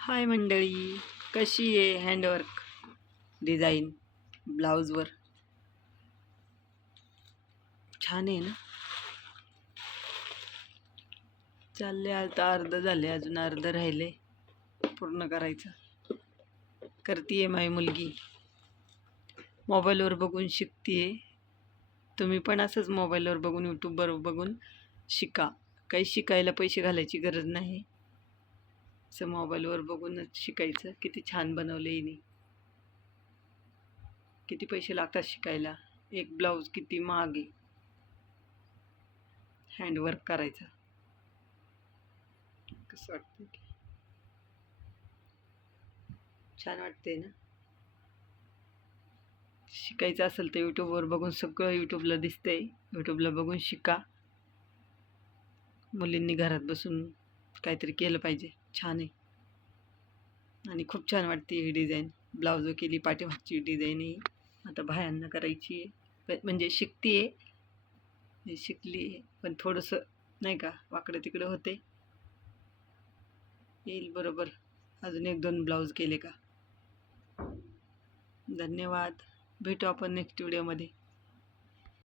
हाय मंडळी, कशी आहे हँडवर्क डिझाईन ब्लाऊजवर? छान आहे ना. चालले आता अर्ध झाले, अजून अर्ध राहिले पूर्ण करायचं. करतीये माझी मुलगी, मोबाईलवर बघून शिकतीये. तुम्ही पण असंच मोबाईलवर बघून यूट्यूबवर बघून शिका. काही शिकायला पैसे घालायची गरज नाही, असं मोबाईलवर बघूनच शिकायचं. किती छान बनवले हिने. किती पैसे लागतात शिकायला, एक ब्लाऊज किती महाग आहे. हँडवर्क करायचं कसं वाटतं? छान वाटते ना. शिकायचं असेल तर यूट्यूबवर बघून, सगळं यूट्यूबला दिसतंय, यूट्यूबला बघून शिका. मुलींनी घरात बसून काहीतरी केलं पाहिजे. छान आहे आणि खूप छान वाटते ही डिझाईन. ब्लाऊज केली, पाठीमागची डिझाईन ही आता बाह्यांना करायची आहे. म्हणजे शिकली पण थोडंसं नाही का वाकडं तिकडं होते. येईल बरोबर. अजून एक दोन ब्लाऊज केले का. धन्यवाद. भेटू आपण नेक्स्ट व्हिडिओमध्ये.